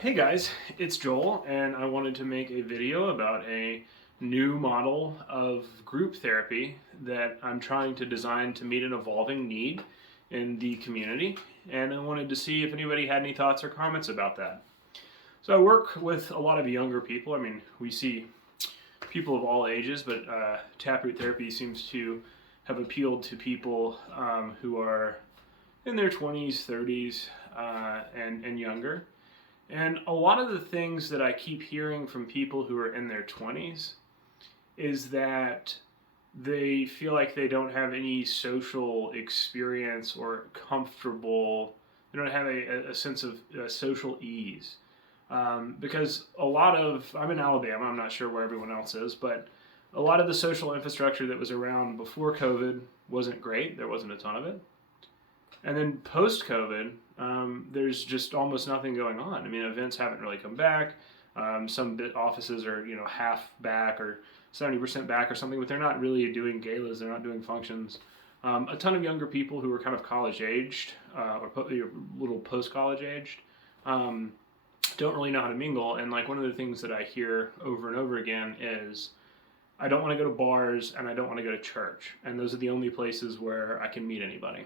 Hey guys, it's Joel, and I wanted to make a video about a new model of group therapy that I'm trying to design to meet an evolving need in the community, and I wanted to see if anybody had any thoughts or comments about that. So I work with a lot of younger people. I mean, we see people of all ages, but Taproot Therapy seems to have appealed to people who are in their 20s, 30s, and younger. And a lot of the things that I keep hearing from people who are in their 20s is that they feel like they don't have any social experience or they don't have a sense of social ease. Because I'm in Alabama, I'm not sure where everyone else is, but a lot of the social infrastructure that was around before COVID wasn't great. There wasn't a ton of it. And then post-COVID, there's just almost nothing going on. I mean, events haven't really come back. Some offices are, half back or 70% back or something, but they're not really doing galas. They're not doing functions. A ton of younger people who are kind of college-aged or a little post-college aged don't really know how to mingle. And like one of the things that I hear over and over again is, I don't want to go to bars and I don't want to go to church. And those are the only places where I can meet anybody.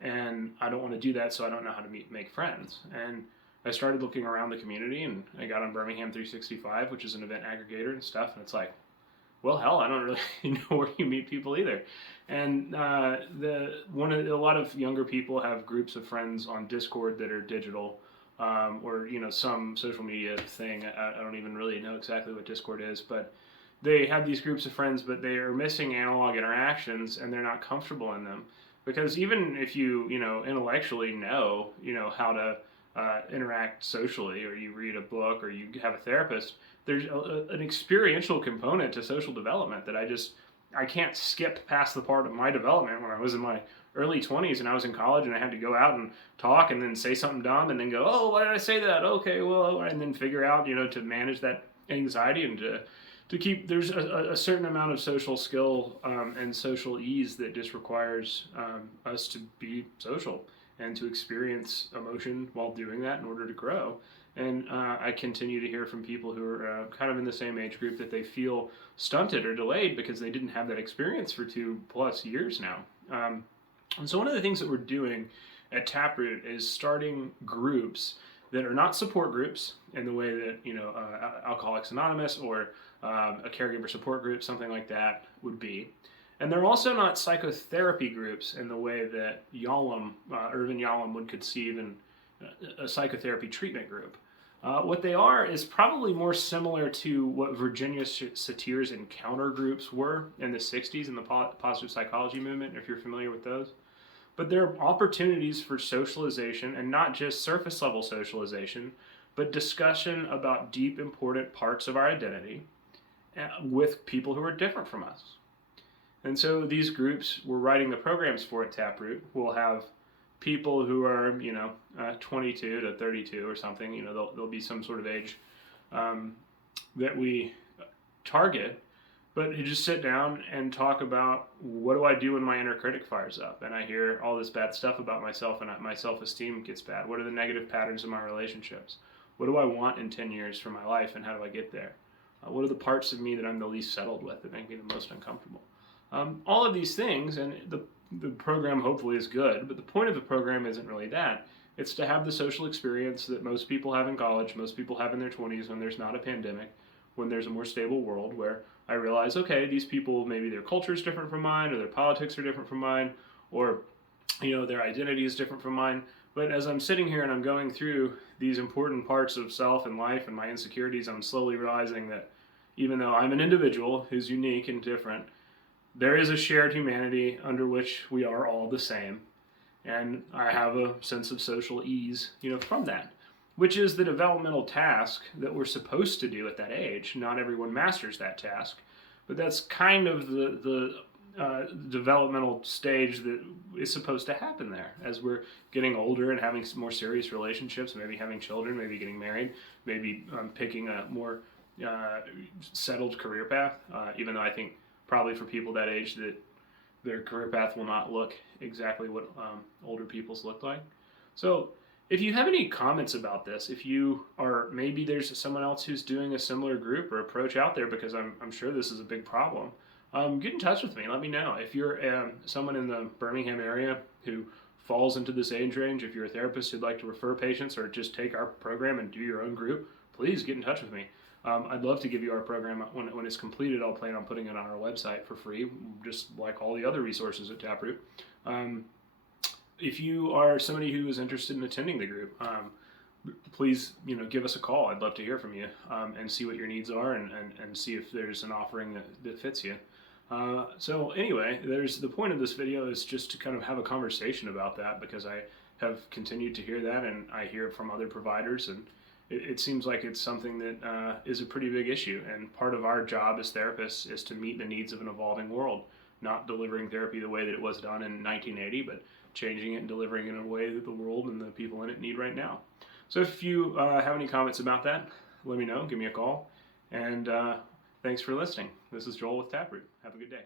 And I don't want to do that, so I don't know how to make friends. And I started looking around the community, and I got on Birmingham 365, which is an event aggregator and stuff. And it's like, well, hell, I don't really know where you meet people either. And a lot of younger people have groups of friends on Discord that are digital, or some social media thing. I don't even really know exactly what Discord is, but they have these groups of friends, but they are missing analog interactions, and they're not comfortable in them. Because even if you intellectually know how to interact socially, or you read a book, or you have a therapist, there's an experiential component to social development that I can't skip past the part of my development when I was in my early 20s and I was in college and I had to go out and talk and then say something dumb and then go, oh, why did I say that? Okay, well, and then figure out to manage that anxiety and to keep. There's a certain amount of social skill and social ease that just requires us to be social and to experience emotion while doing that in order to grow. And I continue to hear from people who are kind of in the same age group that they feel stunted or delayed because they didn't have that experience for 2+ years now. And so one of the things that we're doing at Taproot is starting groups that are not support groups in the way that Alcoholics Anonymous or a caregiver support group, something like that, would be. And they're also not psychotherapy groups in the way that Irvin Yalom would conceive in a psychotherapy treatment group. What they are is probably more similar to what Virginia Satir's encounter groups were in the 60s in the positive psychology movement, if you're familiar with those. But they're opportunities for socialization, and not just surface level socialization, but discussion about deep, important parts of our identity with people who are different from us. And so these groups we're writing the programs for at Taproot will have people who are 22 to 32 or something. There'll be some sort of age that we target, but you just sit down and talk about, what do I do when my inner critic fires up and I hear all this bad stuff about myself and my self-esteem gets bad? What are the negative patterns in my relationships? What do I want in 10 years for my life, and how do I get there? What are the parts of me that I'm the least settled with that make me the most uncomfortable? All of these things, and the program hopefully is good, but the point of the program isn't really that. It's to have the social experience that most people have in college, most people have in their 20s when there's not a pandemic, when there's a more stable world, where I realize, okay, these people, maybe their culture is different from mine, or their politics are different from mine, or their identity is different from mine. But as I'm sitting here and I'm going through these important parts of self and life and my insecurities, I'm slowly realizing that even though I'm an individual who's unique and different, there is a shared humanity under which we are all the same. And I have a sense of social ease, from that, which is the developmental task that we're supposed to do at that age. Not everyone masters that task, but that's kind of the developmental stage that is supposed to happen there as we're getting older and having some more serious relationships, maybe having children, maybe getting married, maybe picking a more settled career path, even though I think probably for people that age that their career path will not look exactly what older people's look like. So If you have any comments about this, if you are, maybe there's someone else who's doing a similar group or approach out there, because I'm sure this is a big problem, get in touch with me. Let me know. If you're someone in the Birmingham area who falls into this age range, if you're a therapist who'd like to refer patients or just take our program and do your own group, please get in touch with me. I'd love to give you our program. When it's completed, I'll plan on putting it on our website for free, just like all the other resources at Taproot. If you are somebody who is interested in attending the group, please give us a call. I'd love to hear from you and see what your needs are and see if there's an offering that fits you. So anyway, the point of this video is just to kind of have a conversation about that, because I have continued to hear that, and I hear it from other providers, and it seems like it's something that is a pretty big issue. And part of our job as therapists is to meet the needs of an evolving world, not delivering therapy the way that it was done in 1980, but changing it and delivering it in a way that the world and the people in it need right now. So if you have any comments about that, let me know. Give me a call. And thanks for listening. This is Joel with Taproot. Have a good day.